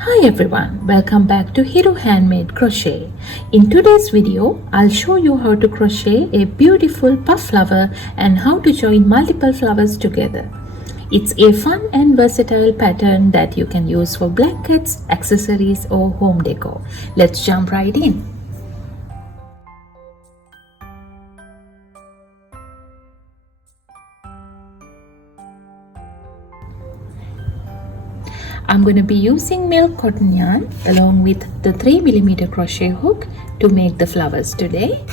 Hi everyone, welcome back to Hero Handmade Crochet. In today's video, I'll show you how to crochet a beautiful puff flower and how to join multiple flowers together. It's a fun and versatile pattern that you can use for blankets, accessories or home decor. Let's jump right in. I'm going to be using milk cotton yarn along with the 3mm crochet hook to make the flowers today.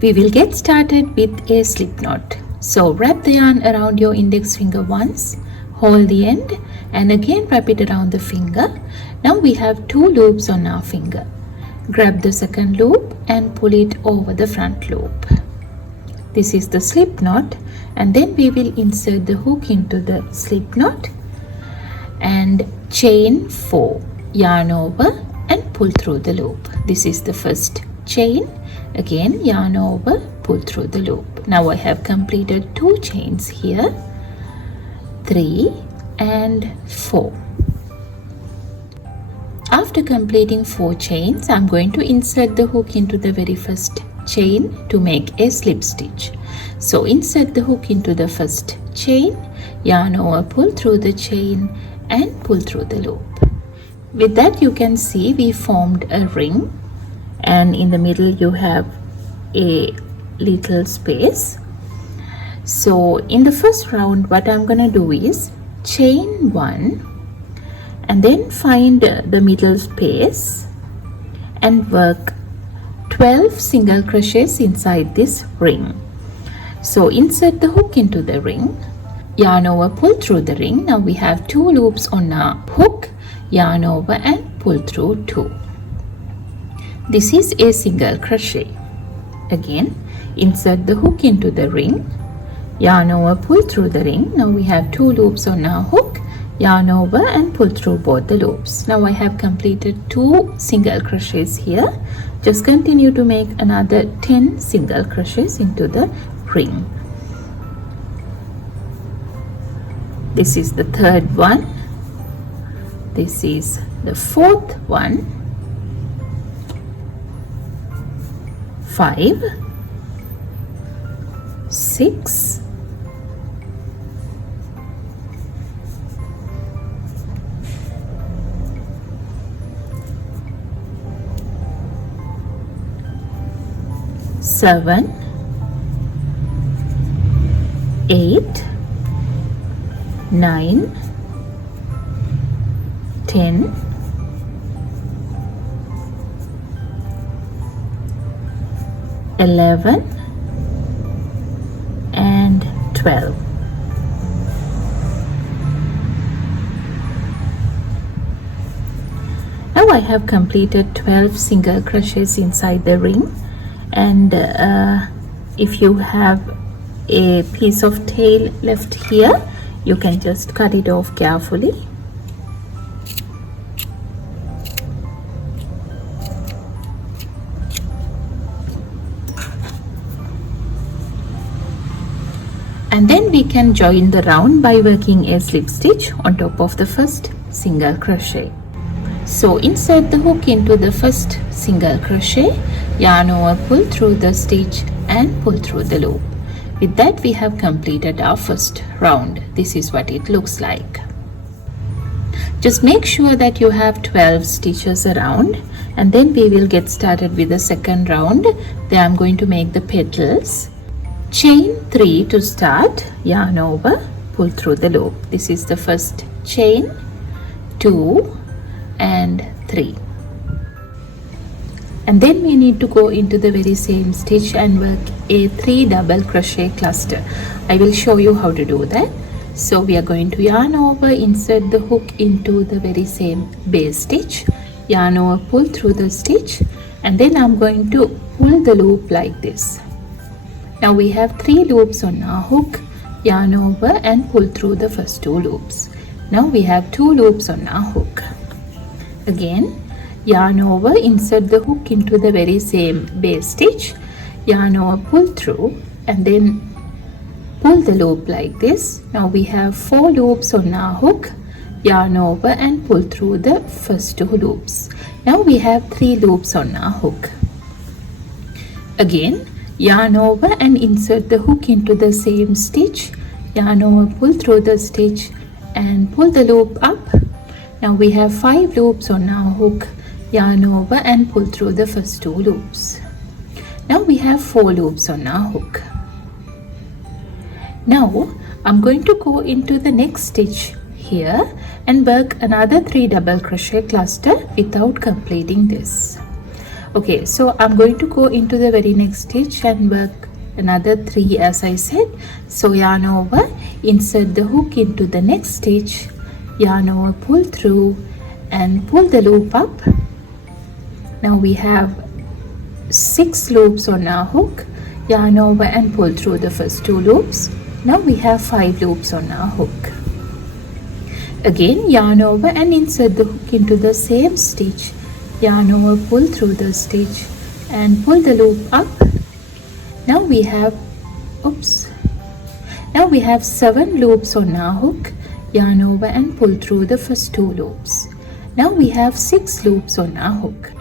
We will get started with a slip knot. So wrap the yarn around your index finger once, hold the end and again wrap it around the finger. Now we have 2 loops on our finger. Grab the second loop and pull it over the front loop. This is the slip knot, and then we will insert the hook into the slip knot and chain 4, yarn over and pull through the loop. This is the first chain. Again yarn over, pull through the loop. Now I have completed 2 chains here, 3 and 4. After completing 4 chains, I'm going to insert the hook into the very first chain to make a slip stitch. So insert the hook into the first chain, yarn over, pull through the chain and pull through the loop. With that you can see we formed a ring, and in the middle you have a little space. So in the first round what I'm gonna do is chain 1 and then find the middle space and work 12 single crochets inside this ring. So insert the hook into the ring, yarn over, pull through the ring. Now we have 2 loops on our hook, yarn over and pull through 2. This is a single crochet. Again insert the hook into the ring, yarn over, pull through the ring. Now we have 2 loops on our hook, yarn over and pull through both the loops. Now I have completed 2 single crochets here. Just continue to make another 10 single crochets into the ring. This is the 3rd one, this is the 4th one, 5, 6, 7, 8, 9, 10, 11 and 12. Now I have completed 12 single crochets inside the ring, and if you have a piece of tail left here, you can just cut it off carefully. And then we can join the round by working a slip stitch on top of the first single crochet. So insert the hook into the first single crochet, yarn over, pull through the stitch and pull through the loop. With that we have completed our first round. This is what it looks like. Just make sure that you have 12 stitches around, and then we will get started with the second round. There I'm going to make the petals. Chain 3 to start, yarn over, pull through the loop. This is the first chain, 2 and 3. And then we need to go into the very same stitch and work a 3 double crochet cluster. I will show you how to do that. So we are going to yarn over, insert the hook into the very same base stitch, yarn over, pull through the stitch, and then I'm going to pull the loop like this. Now we have 3 loops on our hook, yarn over and pull through the first 2 loops. Now we have 2 loops on our hook. Again yarn over, insert the hook into the very same base stitch, yarn over, pull through, and then pull the loop like this. Now we have 4 loops on our hook. Yarn over and pull through the first 2 loops. Now we have 3 loops on our hook. Again, yarn over and insert the hook into the same stitch. Yarn over, pull through the stitch and pull the loop up. Now we have 5 loops on our hook. Yarn over and pull through the first 2 loops. Now we have 4 loops on our hook. Now I'm going to go into the next stitch here and work another 3 double crochet cluster without completing this. Okay, so I'm going to go into the very next stitch and work another 3 as I said. So yarn over, insert the hook into the next stitch, yarn over, pull through and pull the loop up. Now we have 6 loops on our hook. Yarn over and pull through the first 2 loops. Now we have 5 loops on our hook. Again, yarn over and insert the hook into the same stitch. Yarn over, pull through the stitch and pull the loop up. Now we have Now we have 7 loops on our hook. Yarn over and pull through the first 2 loops. Now we have 6 loops on our hook.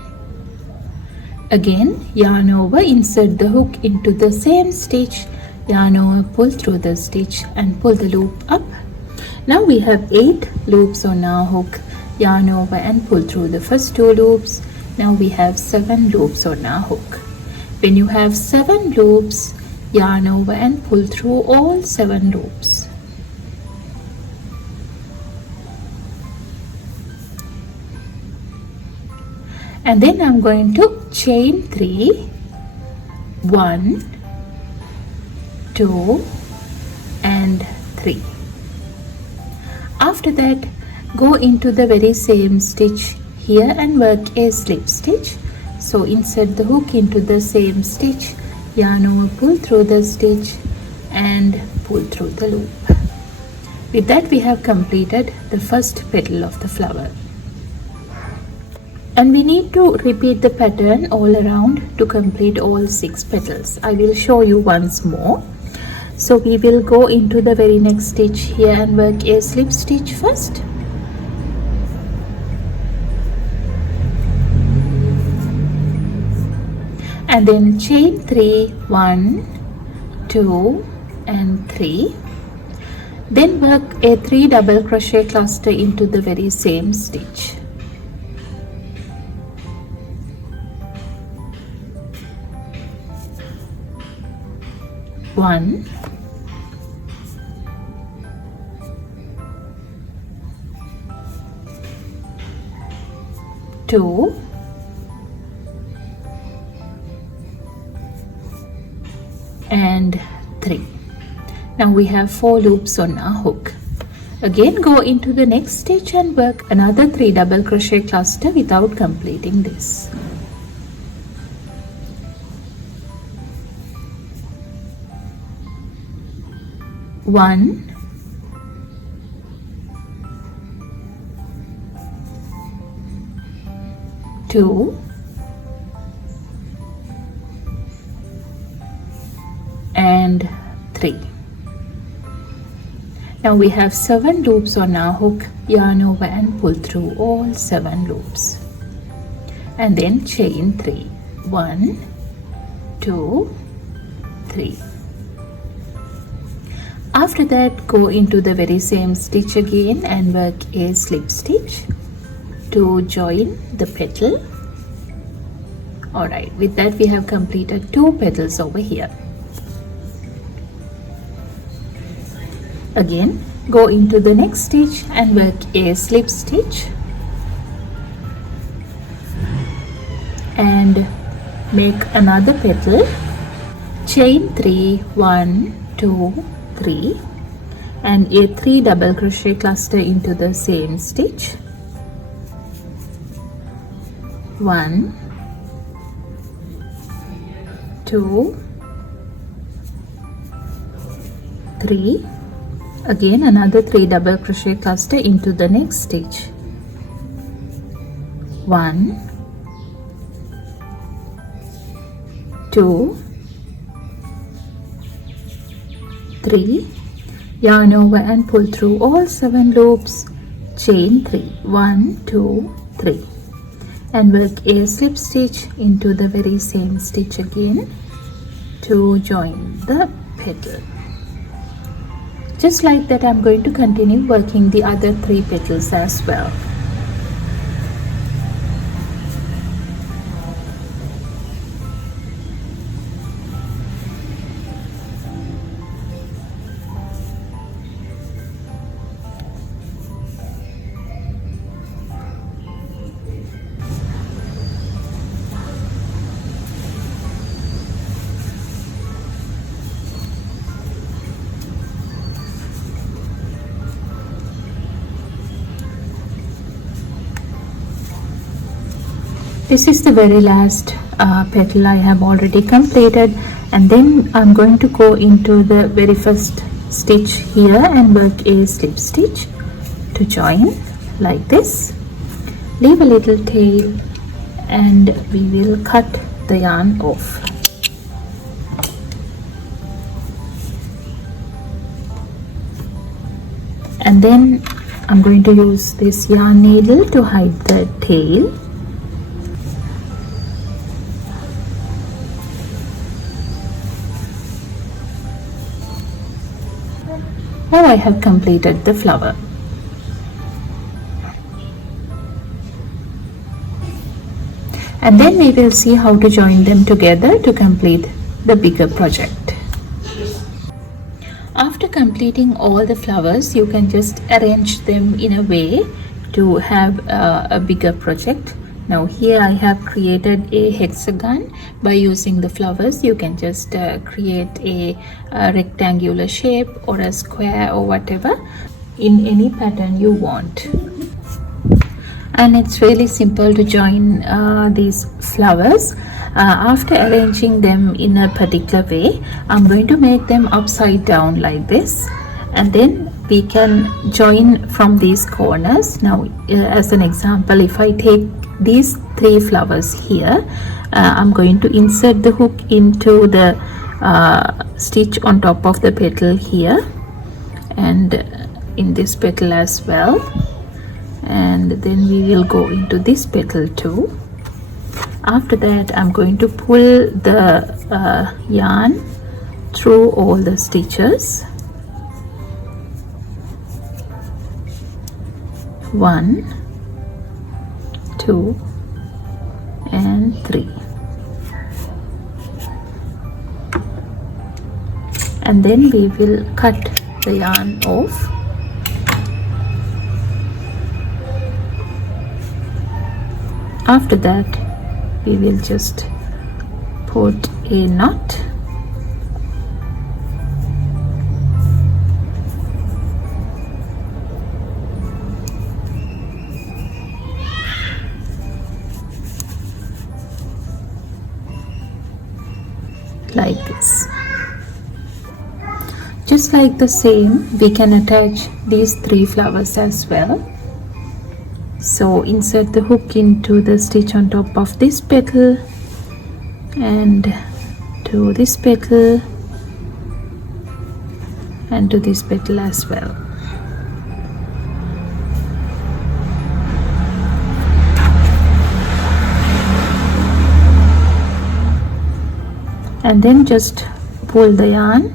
Again, yarn over, insert the hook into the same stitch. Yarn over, pull through the stitch and pull the loop up. Now we have 8 loops on our hook. Yarn over and pull through the first 2 loops. Now we have 7 loops on our hook. When you have 7 loops, yarn over and pull through all 7 loops. And then I'm going to chain 3, 1, 2 and 3. After that, go into the very same stitch here and work a slip stitch. So insert the hook into the same stitch, yarn over, pull through the stitch and pull through the loop. With that we have completed the first petal of the flower. And we need to repeat the pattern all around to complete all 6 petals. I will show you once more. So we will go into the very next stitch here and work a slip stitch first. And then chain 3, 1, 2 and 3. Then work a 3 double crochet cluster into the very same stitch. 1, 2, and 3. Now we have 4 loops on our hook. Again, go into the next stitch and work another 3 double crochet cluster without completing this. 1, 2 and 3. Now we have 7 loops on our hook. Yarn over and pull through all 7 loops and then chain 3. 1, 2, 3. After that, go into the very same stitch again and work a slip stitch to join the petal. Alright, with that we have completed 2 petals over here. Again, go into the next stitch and work a slip stitch and make another petal. Chain 3, 1, 2, 3 and a 3 double crochet cluster into the same stitch. 1, 2, 3. Again another 3 double crochet cluster into the next stitch. 1, 2, 3, yarn over and pull through all 7 loops, chain 3, 1, 2, 3, and work a slip stitch into the very same stitch again to join the petal. Just like that, I'm going to continue working the other 3 petals as well. This is the very last petal I have already completed, and then I'm going to go into the very first stitch here and work a slip stitch to join like this. Leave a little tail and we will cut the yarn off. And then I'm going to use this yarn needle to hide the tail. Now I have completed the flower. And then we will see how to join them together to complete the bigger project. After completing all the flowers, you can just arrange them in a way to have a bigger project. Now here I have created a hexagon. By using the flowers, you can just create a rectangular shape or a square or whatever in any pattern you want. And it's really simple to join these flowers. After arranging them in a particular way, I'm going to make them upside down like this, and then we can join from these corners. Now as an example, if I take these 3 flowers here, I'm going to insert the hook into the stitch on top of the petal here and in this petal as well, and then we will go into this petal too. After that, I'm going to pull the yarn through all the stitches. 1, 2 and 3, and then we will cut the yarn off. After that, we will just put a knot. Like this. Just like the same, we can attach these 3 flowers as well. So insert the hook into the stitch on top of this petal and to this petal and to this petal as well. And then just pull the yarn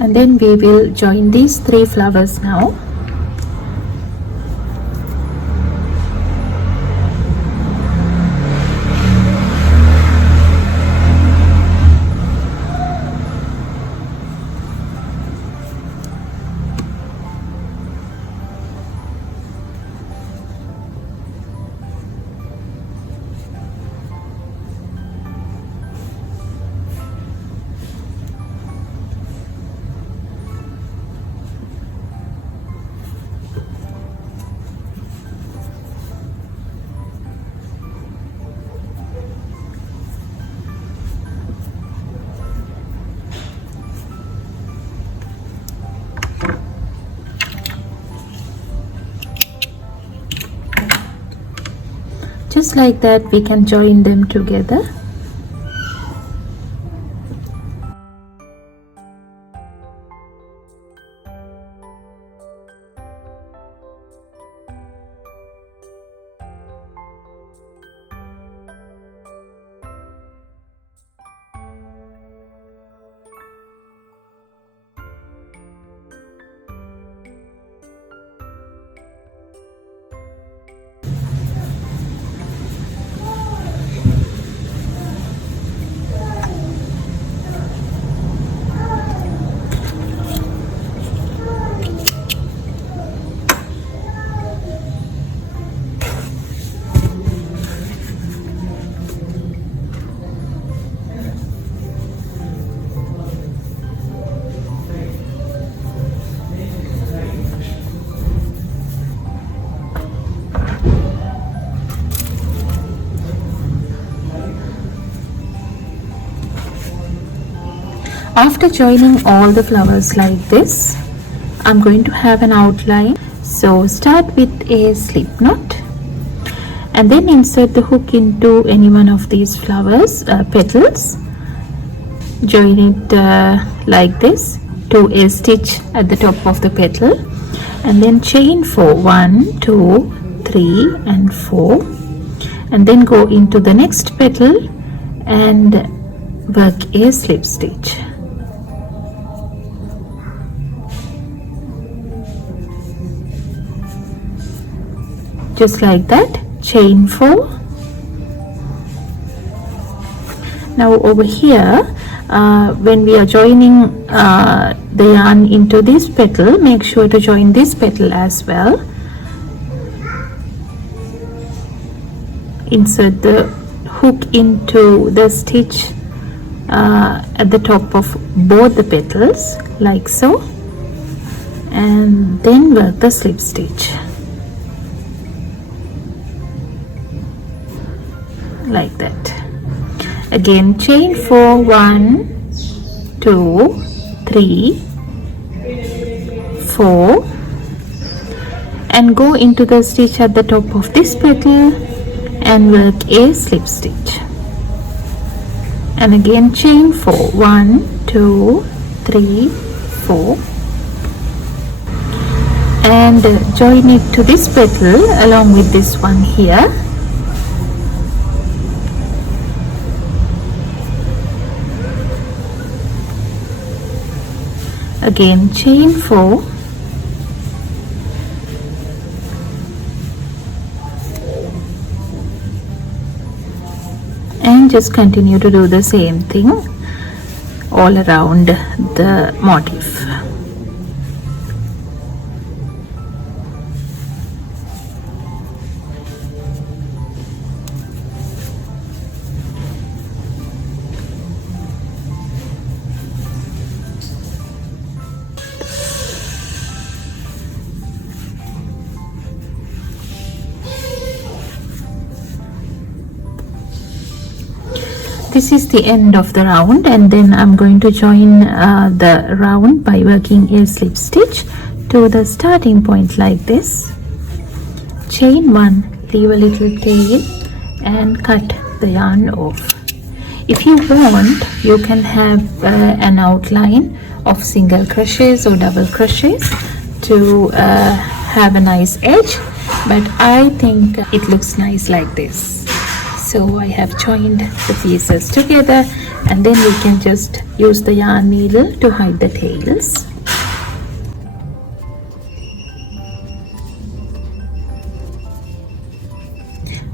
and then we will join these 3 flowers now. just like that we can join them together. After joining all the flowers like this, I'm going to have an outline. So start with a slip knot and then insert the hook into any one of these flowers petals. Join it like this to a stitch at the top of the petal, and then chain for 1, 2, 3 and 4, and then go into the next petal and work a slip stitch. Just like that, chain 4. Now over here, when we are joining the yarn into this petal, make sure to join this petal as well. Insert the hook into the stitch at the top of both the petals like so, and then work the slip stitch like that. Again, chain for 1, 2, 3, 4 and go into the stitch at the top of this petal and work a slip stitch, and again chain for 1, 2, 3, 4 and join it to this petal along with this one here. Again chain 4 and just continue to do the same thing all around the motif. This is the end of the round, and then I'm going to join the round by working a slip stitch to the starting point like this. Chain 1, leave a little tail and cut the yarn off. If you want, you can have an outline of single crochets or double crochets to have a nice edge, but I think it looks nice like this. So I have joined the pieces together, and then we can just use the yarn needle to hide the tails.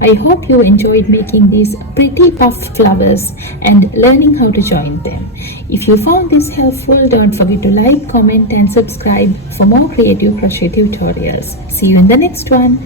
I hope you enjoyed making these pretty puff flowers and learning how to join them. If you found this helpful, don't forget to like, comment and subscribe for more creative crochet tutorials. See you in the next one.